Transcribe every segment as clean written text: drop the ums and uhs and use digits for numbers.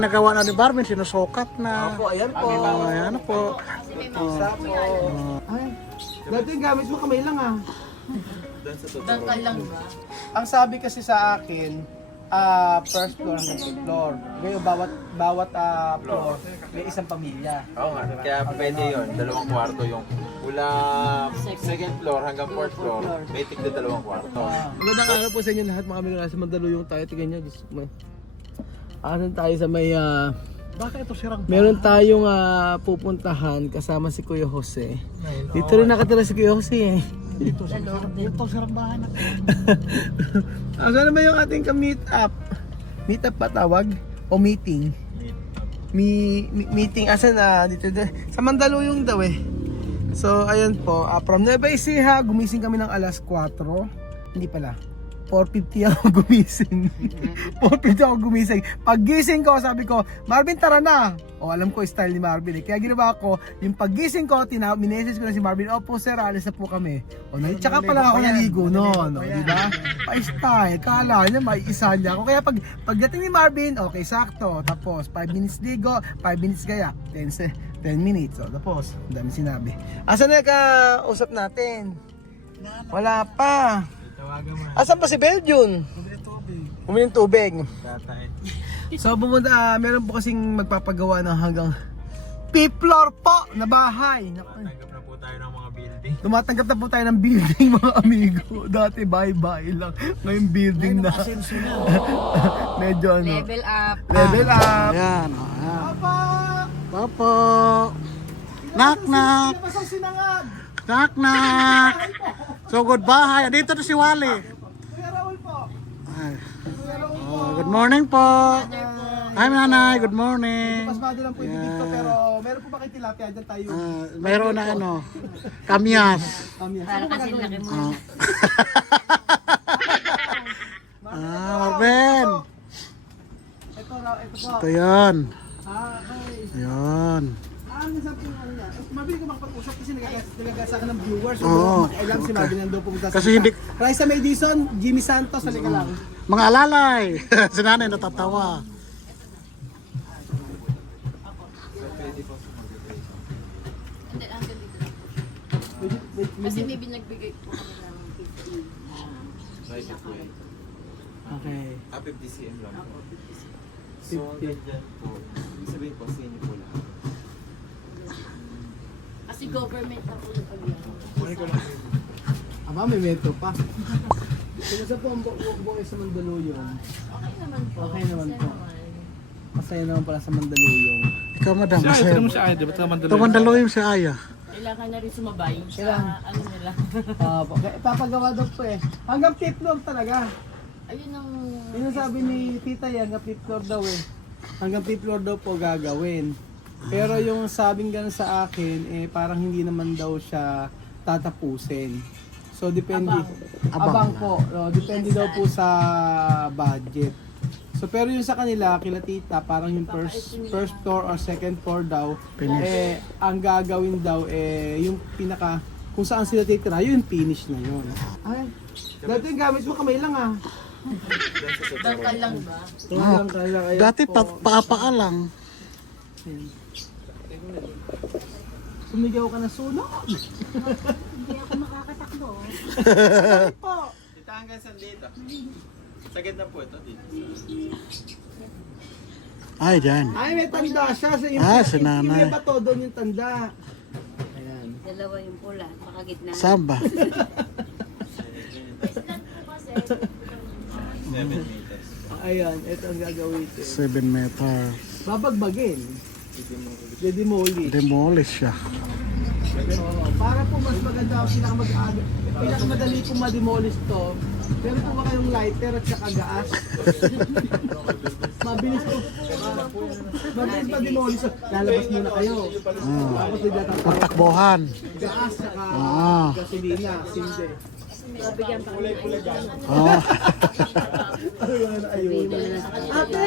Nagawa na ni Barbie, sinusukat na. Opo, ayan po. Ayan po. Isa po. Ay, dati yung gamit mo kamay lang ah. Dangkal lang ba? Ang sabi kasi sa akin, first floor hanggang fifth floor. Ngayon, bawat floor, may isang pamilya. Oo nga, kaya pwede yun. Dalawang kwarto yung mula second floor hanggang fourth floor, may tigda dalawang kwarto. Magandang araw po sa inyo lahat, mga kami nasa Mandaluyong tayo. Tingnan nyo, ano tayo sa may, Bakit ito sirang? meron tayong pupuntahan kasama si Kuya Jose. Dito rin nakatira si Kuya Jose eh. Dito sirang bahay na. Saan naman yung ating ka-meet up? Meet up ba tawag? O meeting? Meeting, asan dito sa Mandaluyong daw eh. So ayan po, from Nueva Ecija, gumising kami ng alas 4. Hindi pala, 4:50 ako gumising. 4:50 ako gumising. Paggising ko, sabi ko, Marvin tara na. O alam ko style ni Marvin eh. Kaya ginawa ko, yung paggising ko, minessage ko na si Marvin, opo sir, alis na po kami. O tsaka pala ako naligo noon. O diba? Pa-style, kala niya may isa niya ako. Kaya pagdating ni Marvin, okay sakto. Tapos 5 minutes ligo, 5 minutes gaya. 10 minutes. So tapos, ang dami sinabi. Asan na ka-usap natin? Wala pa. Asan pa si Belgium? Bumili ng tubig. So bumunta, meron po kasing magpapagawa ng hanggang 5th floor po na bahay. Tanggap na po tayo ng mga building. Tumatanggap na po tayo ng building mga amigo. Dati bye-bye lang. Ngayon building na. Medyo ano. Level up. Level up. Ayan, ayan. Papa! Papo. Knock knock. Labas ang sinangag. Knock knock. So good bahay. Dito na si Wally. Kuya Raul po. Ay. Kuya Raul po. Oh, good morning po. Hi nanay, good morning. Pasmado lang po yung bibig ko pero meron po ba kayo tilapia? Diyan tayo. Mayroon na ano, kamyas. Para kasi laki mo. Marvin. Ito po. Ito yan. Okay. Ayan. Ano sabi ko ano niya? Mabili ko makapag-usap kasi nagagasa ka ng viewers. Oo. Alam si Marvin nandun pumunta sa Kasi hindi- Raisa Madison, Jimmy Santos, halika lang. Mga alalay. Si nanay natatawa. Hindi, hanggang dito lang po. Kasi may binagbigay po kami ng 50. Right of way. Okay. 50 cm lang po. So, hanggang dyan po, ibig sabihin po, sa inyo po lahat. Kasi government na po yung pag-iano. Aba, may mento pa. Kumusta po ang buhay sa Mandaluyong? Okay naman po. Okay naman Kasi po. Masaya naman pala sa Mandaluyong. Ikaw madam. Si Aya, tignan mo si Aya, di ba? Tumandalo yung si Aya. Kailangan na rin sumabay sa Kailangan. ano nila. Papagawa daw po eh. Hanggang 5th floor talaga. Ayun ang... Yun ang sabi ni tita yan, hanggang 5th floor daw eh. Hanggang 5th floor daw po gagawin. Pero yung sabing ganun sa akin, eh parang hindi naman daw siya tatapusin. So depende. Abang po. No, depende daw po sa budget. So pero yung sa kanila, kila tita, parang yung first floor or second floor daw, eh ang gagawin daw eh yung pinaka kung saan sila titira, yun finish na yun. Ay, dati yung gamit mo kamay lang ah. Dangkal lang ba? Dati paapaa lang. Sumigaw ka na sunog. Hindi ako makakatakbo. Po. Dito hanggang saan dito? Sa gitna po ito, dito. Ay, dyan. Ay, may tanda siya. Sa yung, Si nanay. Yung bato doon yung tanda. Ayan. Dalawa yung pula, pakagitna. Samba. 7 meters. Ayan, ito ang gagawin. 7 meter. Babagbagin. Dedemoli. Demolish siya. Oo, para po mas maganda ang pinakamadali po ma-demolish to. Meron po ba kayong lighter at saka gas? Mabilis po. Mabilis ma-demolish. Lalabas muna kayo. Tapos nagtatapos. Pagtakbuhan. Gas saka gasolina. Sinde. Mabigyan pa kami. Oh. Ayun. Ate,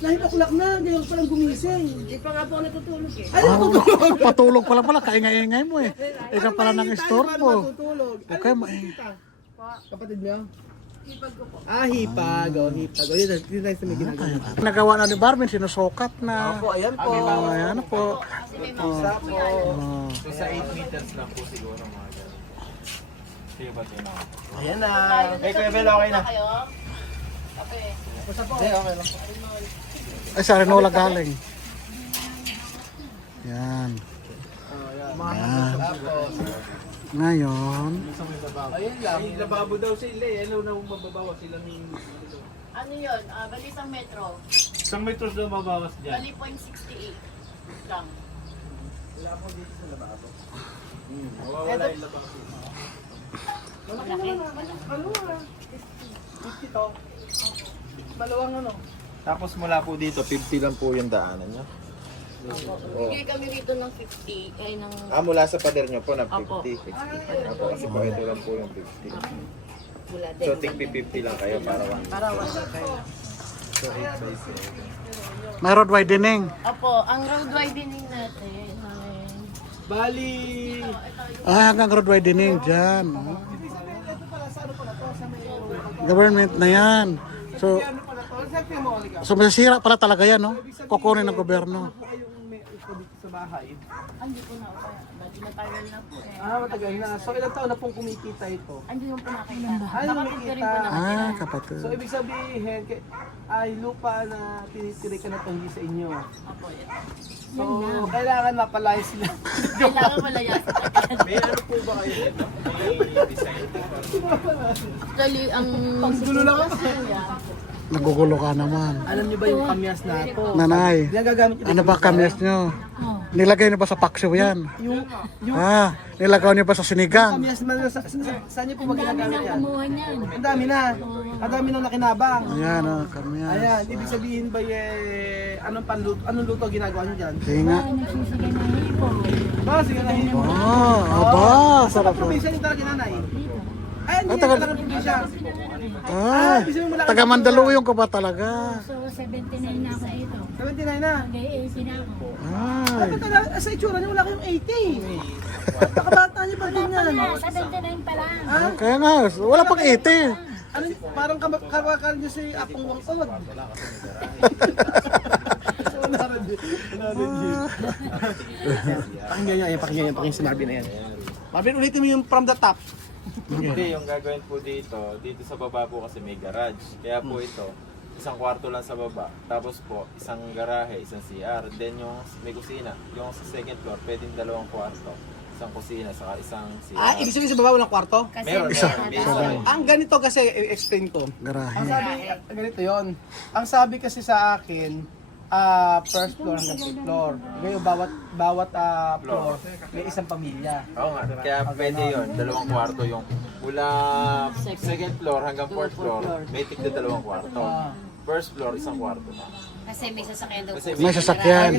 9 o'clock na. Ngayon pa lang gumising. Hindi pa nga po ako natutulog eh. Ay, natutulog. Patulog pala pala. Kaingay-ingay mo eh. Ikaw pala ng Paano istorbo. matutulog? Okay, Ano po si tita? Kapatid niya? Hipag ko po. Hipag. Hipag. O, yun tayo sa may ginagawa. Nagawa na ni Barmin, sinusukat na. Opo, ayan po. Ayan po. Kasi may mga Isa po. So sa 8 meters lang po siguro mga ganun. Sige ba ito? Ayan na. Hey, Kuya Bel, okay na. kayo. Okay. Okay lang. Ay, sa Renola galing. Yan. Yan. Ngayon, Ayun lang. Lababo daw sila eh. Ano na mababawas sila ng... Ano yun? Bali isang metro. Isang metros daw mabawas dyan. Bali 0.68 lang. Wala po dito sa lababo. Mawawala yung labas. Malaki. Ano ah? 50 to. Malawang ano? Tapos mula po dito, 50 lang po yung daanan nyo. Bigay kami rito ng 50. Ay, ng... Mula sa pader nyo po na 50. Opo. 60. Apo, kasi po ito lang po yung 50. Mula din. So, tig 50 lang kayo para 1. Para wala kayo. So, 8 by 7. may road widening. Opo, ang road widening natin ay... Bali... Hanggang road widening dyan. Government na yan. So, Ano pala to? Siyempre mo ulit so masisira pala talaga yan, no? Kukunin ng gobyerno. po kayong may upo dito sa bahay. Hindi po na ako. Dati matagal na po eh. Matagal na. So ilang taon na pong kumikita ito? Hindi mo po nakita. Ano Nakapit ka rin po nakita? nakatira. Kapatid. So ibig sabihin, ay lupa na tinitiri ka na to hindi sa inyo. Opo, yan. So kailangan mapalaya sila. Kailangan malayasan. May ano po ba kayo dito? May design. Actually, ang... Pagdulo lang ako. Nagugulo ka naman. Alam niyo ba yung kamyas na to? Nanay, Yan gagamit niyo. ano ba kamyas nyo? Nilagay niyo ba sa paksiw yan? Yung Nilagaw niyo ba sa sinigang? kamyas na saan niyo po ba ginagamit yan? Kumuha niyan. Ang dami na. Ang dami nang nakinabang. Ayan, kamyas. Ayan, ibig sabihin ba anong luto ginagawa niyo dyan? Tinga. Nagsisigay ng hipo. Sige na yun. Aba, Sa sarap. probinsya niyo talaga nanay? Ay, hindi tagal- talaga probinsya. Ay, taga Mandaluyong ka ba talaga? So, 79 na ako dito. 79 na. Hanggang 80 na ako. Ay, Sa itsura niyo wala kayong 80. Napakabata niyo pa din yan. 79 pa lang. kaya nga, wala pang 80. Ano, parang kawakan niyo si Apong Wangkod. Pakinggan niya si Marvin na yan. Marvin, ulitin mo yung from the top. Hindi, yung gagawin po dito sa baba po kasi may garage. Kaya po ito, isang kwarto lang sa baba. Tapos po, isang garahe, isang CR. Then yung may kusina, yung sa second floor, pwedeng 2 kwarto. Isang kusina, saka isang CR. Ibig sabihin sa baba walang kwarto? Meron, may isa. Ang ganito kasi, i-explain ko. Ang Garahe. sabi, ganito yon. Ang sabi kasi sa akin, first floor hanggang fifth floor. Ngayon, bawat floor, may isang pamilya. Oo nga, kaya pwede yun, 2 kwarto yung mula second floor hanggang 4th floor, may tig na 2 kwarto. First floor, isang kwarto na. Kasi may sasakyan daw. Kasi May sasakyan.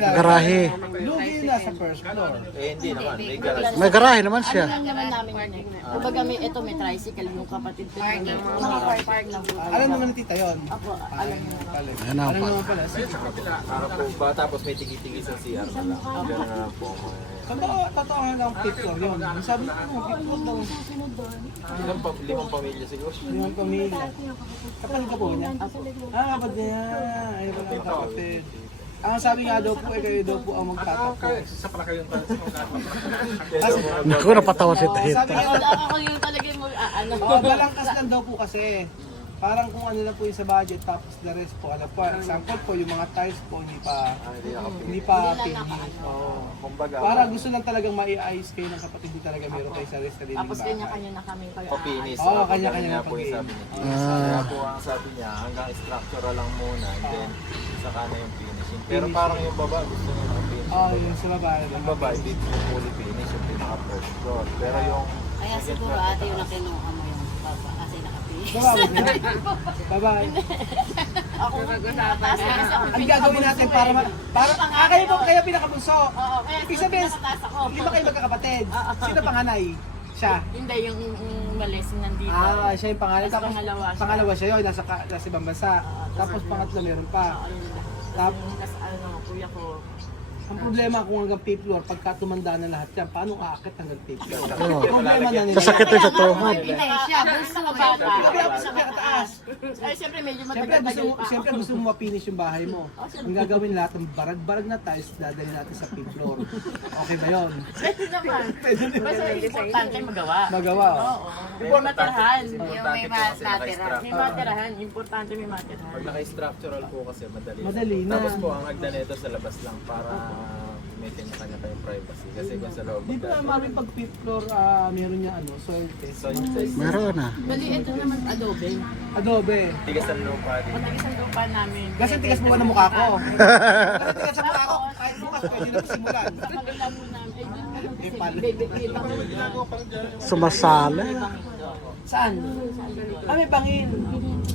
Garahe. Lugi na sa first floor. hindi naman, may garage. May garahe naman siya. Alam naman namin yun eh. Kumbaga may tricycle yung kapatid ko. Mga park na po. Alam naman ni tita yun. Apo, alam niyo. Ayan na Alam pa. naman pala. Para po ba, tapos may tigi-tigi sa CR na lang. Gano'n na lang po. Totoo hanggang fifth floor yun. Ang sabi ko, fifth floor daw. Limang pamilya siguro. Limang pamilya. Kapatid ka po niya? Kapatid niya. Ay, wala ang kapatid. Ang sabi nga daw po, kayo daw po ang magtatapos. Naku, napatawa si Tita. Sabi nga, Ako yung talaga yung ano. balangkas lang daw po kasi. Parang kung ano lang po yung sa budget, tapos the rest po, alam po, example po, yung mga tiles po, hindi pa finish. Kumbaga, Para gusto lang talagang maiayos kayo ng kapatid, hindi talaga meron kayo sa rest na Tapos kanya-kanya na kami kayo. papinis. Oo, kanya-kanya Ganun nga po yung sabi niya. Ah. Kaya po ang sabi niya, hanggang structural lang muna, and then saka na yung finishing. Pero parang yung baba, gusto niya naka-finish. yun sa babae. Yung baba, hindi po fully finish, yung pinaka-first floor. Pero yung Kaya siguro ate yung nakinuha mo yung baba kasi nakapili. Babae. Ako nag-usapan na. Ang gagawin natin para kayo pinakabunso. Oo, kaya Ibig sabihin, nakataas ako. 5 kayo magkakapatid. Sino panganay? Siya. Hindi, yung malesing nandito. Siya yung panganay. Tapos Tapos pangalawa siya. siya yun, nasa ibang bansa. Tapos pangatlo meron pa. Ayun na. Tapos, Tapos ano, kuya ko, Ang problema kung hanggang 5th floor, pagka tumanda na lahat yan, paano aakit hanggang 5th floor? Oo. Problema na nila. Sasakit rin sa tuhod. Siya, bunso ka bata. Sa taas. Ay, siyempre medyo Siyempre gusto mo mapinish yung bahay mo. Ang gagawin lahat ng barag-barag na tiles, dadali natin sa 5th floor. Okay ba yun? Pwede naman. Basta importante magawa. Magawa. Oo. May matirahan. Importante po kasi naka-structure. May matirahan. Importante may matirahan. Pag naka-structural po kasi madali. Madali na. Tapos po ang hagdan nito sa labas lang para may kanya-kanya kayong privacy. Kasi kung sa loob Dito na mami pag 5th floor, meron niya soil test. soil test, Meron na. Bali, ito naman adobe. Adobe. tigas ang lupa din. Matagas ang lupa namin. Kasi tigas mo pa ng mukha ko. Kasi tigas sa mukha ko. Kahit bukas, pwede na simulan. Kapagala mo namin. Ay, Eh, pala. doon. Sumasali. Saan? May bangin.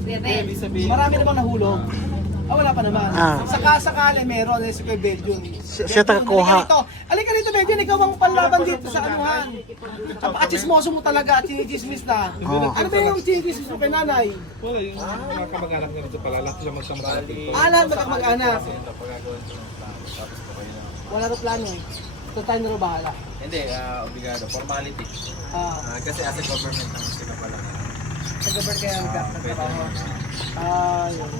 Ibig sabihin, Marami na bang nahulog? Wala pa naman. Ah. Saka-sakali meron, si Kuya Belgium. Siya tagakuha. Alika rito, Belgium, ikaw ang panlaban dito sa anuhan. Napaka-chismoso mo talaga at chinichismis na. Oo. Ano ba yung chinichismis mo kay nanay? Wala yung mga kamag-anak niya nito pala. Lahat sila magsambahan. Lahat magkamag-anak. kasi ito pagkagawin ko ng plano. Tapos po kayo na. Wala na plano eh. So tayo na rin bahala. Hindi, obligado. Formality. Kasi as a government naman sila pala. Sa gabar kaya ang Pwede naman. yun.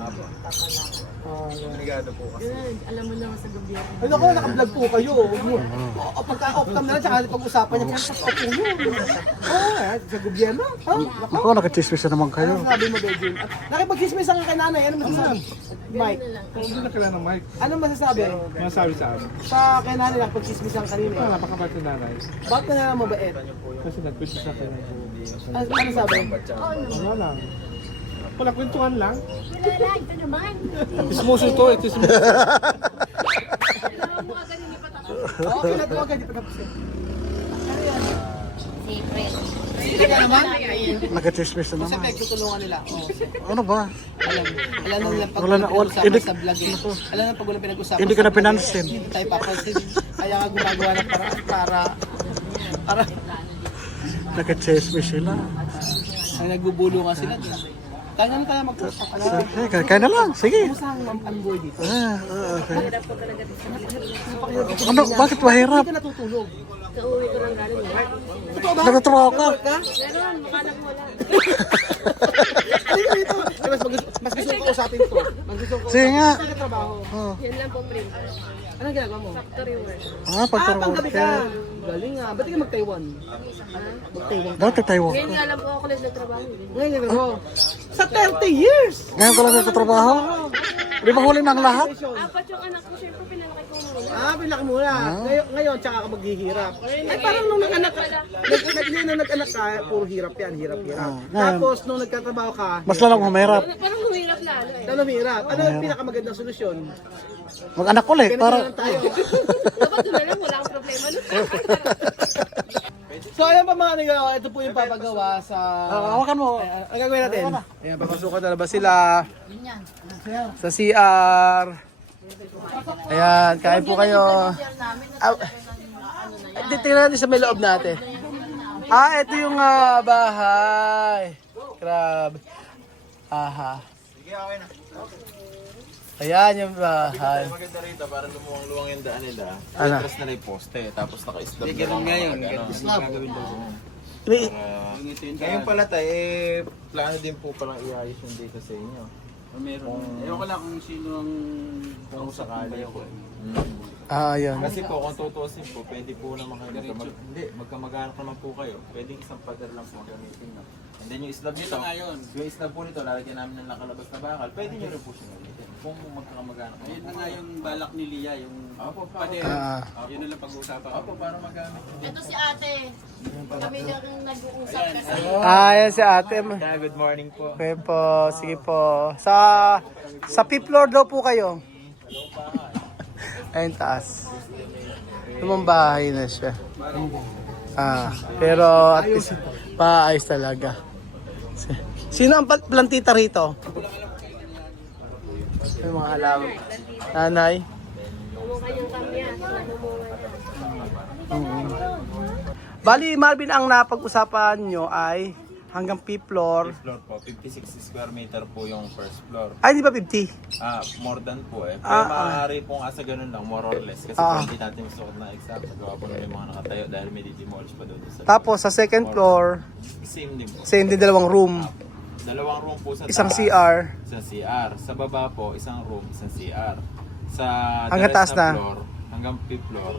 Apo. Yun. Obligado po kasi. Alam mo naman sa gobyerno. Ay naku, naka-vlog po kayo. Pagka-off-cam na lang, tsaka pag-usapan niya, kaya sa po yun. Sa gobyerno. Naku. Ako, nakachismis na naman kayo. Ano sabi mo, Belgium? Nakipag-chismis ang kay nanay, ano masasabi? Mike, Hindi na kailangan ng mic. ano masasabi? Masabi sa amin. Sa kay nanay lang, pag-chismis ang kanina. Napakabait na nanay. Bakit ka na mabait? Kasi nag-twist sa akin. Ano sabi? Wala lang. Wala, kwentuhan lang. Wala lang, ito naman. Ismoso ito, ito ismoso. Alam mo agad hindi pa tapos. Okay na ito, agad di pa tapos eh. Secret. Hindi ka naman? Nakachismis na Kasi naman. pagtutulungan nila. Ano ba? Alam na nila pag Wala na- pinag-usapan hindi- sa vlog eh. Alam na pag wala pinag-usapan Hindi ka sa na vlog eh. pinansin. Hindi tayo papansin. Kaya nga gumagawa ng para Nakachismis sila. ay nagbubulungan sila. Kaya naman tayo mag-usap. Sige, kaya na lang. Sige. Kumusta ang boy dito? Okay. Ano, bakit mahirap? Hindi ka natutulog. Kauwi ko lang galing. Totoo ba? Nagtatrabaho ka? Meron, makanak mo lang. Halika dito. Mas gusto ko usapin to. Mas gusto ko Sige nga. usapin ka trabaho. Oh. Yan lang po, print. Anong ginagawa mo? Factory work. Pagtrabaho Panggabi ka. ka. Galing nga. Ba't di ka mag-Taiwan? Mag-Taiwan. Bakit tayo Ngayon ka? nga lang po ako ulit nagtrabaho. Ngayon nagtrabaho. Sa 30 years! Ngayon ka lang nagtatrabaho? Di ba huli ng lahat? Apat yung anak ko, syempre pinalaki ko muna. Pilak muna. Ngayon, tsaka ka maghihirap. Ay, parang nung nag-anak ka, nung nag-anak ka, puro hirap yan, hirap. Tapos, nung nagtatrabaho ka, Mas lalong humirap. Parang humirap lalo eh. lalo hirap. Ano yung pinakamagandang solusyon? Mag-anak ulit. Ganito Para... na lang tayo. Dapat doon na lang, wala akong problema nun. So, ayan pa mga nagawa. Ito po yung papagawa sa... Hawakan mo. Ang gagawin natin? Ayan, papasukan na ba sila? Sa CR. Ayan, kain po kayo. Tingnan natin sa may loob natin. Ito yung bahay. Grabe. Aha. Sige, okay na. Ayan yung bahay. Maganda rito para lumuwang-luwang yung daan nila. Ano? Atras na rin yung poste. Tapos naka-slab na lang. Ngayon, ngayon pala tayo, plano din po palang iayos yung dito sa inyo. Meron. Ewan ko lang kung sino ang Kung sakali ko. Ayan. Kasi po, kung tutusin po, pwede po naman kayo hindi, magkamag-anak naman po kayo. Pwede isang pader lang po gamitin na. And then yung slab nito, yung slab po nito, lalagyan namin ng nakalabas na bakal, pwede nyo rin po siya gamitin. Kung magkakamag-anak naman. Ayun na nga yung balak ni Lia, yung Opo, pader. Yun na lang pag-uusapan. Opo, para magamit. Ito si ate. Kami lang nag-uusap kasi. Ayan si ate. Yeah, good morning po. Okay po, sige po. Sa 5th floor daw po kayo. Ayun taas. Lumang bahay na siya. Pero at least paayos talaga. Sino ang plantita rito? Yung mga alam. Nanay. Bali, Marvin, ang napag-usapan nyo ay hanggang 5th floor. Fifth floor po, 56 square meter po yung first floor. Ay, di ba 50? More than po eh. Pero maaari pong asa ganun lang, more or less. Kasi hindi natin gusto na exact. Nagawa po na yung mga nakatayo dahil may demolish pa doon sa Tapos sa 2nd floor, same din po. same din 2 room. Dalawang room po sa Isang taas. CR. Isang CR. Sa baba po, isang room, isang CR. Sa Hanggang the rest taas na? floor, hanggang 5th floor,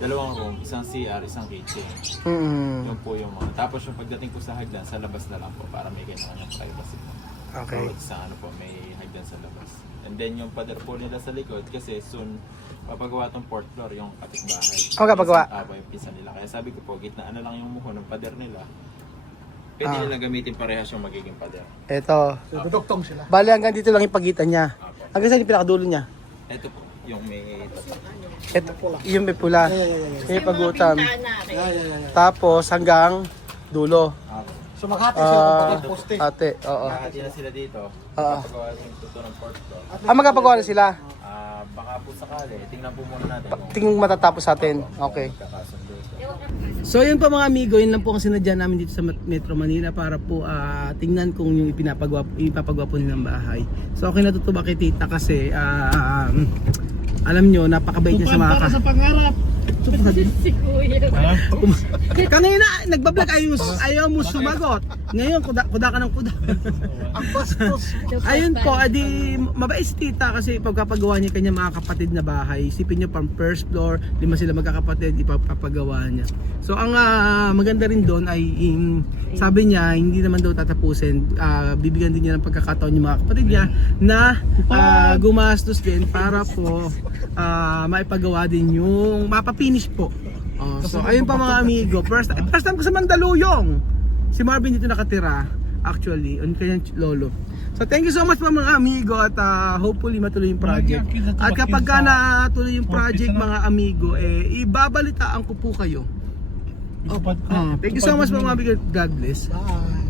dalawang room, isang CR, isang kitchen. Mm. Yun po yung mga. Tapos yung pagdating po sa hagdan, sa labas na lang po para may kanya-kanyang privacy po. Okay. Bawat sa ano po, may hagdan sa labas. And then yung pader po nila sa likod kasi soon papagawa tong 4th floor yung kapitbahay. Ano gagawa? Yung pinsan nila. Kaya sabi ko po, gitnaan na lang yung muho ng pader nila. Pwede nila gamitin parehas yung magiging pader. Ito. Duduktong sila. Bali hanggang dito lang yung pagitan niya. Hanggang saan yung pinakadulo niya? Ito po, yung may Ito, yung may pula. Yung pagutam. Bintana. Tapos hanggang dulo. So maghati sila kung pag poste. Ate, oo. Nakati na sila dito. Oo. Papagawa yung tuto ng 4th floor. Magkapagawa na sila. Baka po sakali, tingnan po muna natin kung Tingin matatapos sa atin. Okay. magkakasundo ito. So yun po mga amigo, yun lang po ang sinadya namin dito sa Metro Manila para po tingnan kung yung ipapagawa po nilang bahay. So okay, natutuwa kay tita kasi alam nyo, napakabait niya sa mga Para sa pangarap. Si Kuya. Kanina, nagbablog ayaw mo sumagot. Ngayon, kuda ka ng kuda. Ang bastos. Ayun po, adi mabait si tita kasi pagkapagawa niya kanya mga kapatid na bahay. Isipin niyo pang first floor, 5 sila magkakapatid, ipapagawa niya. So ang maganda rin doon ay sabi niya hindi naman daw tatapusin. Bibigyan din niya ng pagkakataon yung mga kapatid niya na gumastos din para po maipagawa din yung mapapinish po. So ayun pa mga amigo, first time ko sa Mandaluyong. Si Marvin dito nakatira actually, on kanyang lolo. So thank you so much mga amigo at hopefully matuloy yung project. At kapag natuloy yung project mga amigo, ibabalitaan ko po kayo. Thank you so much mga amigo. God bless. Bye.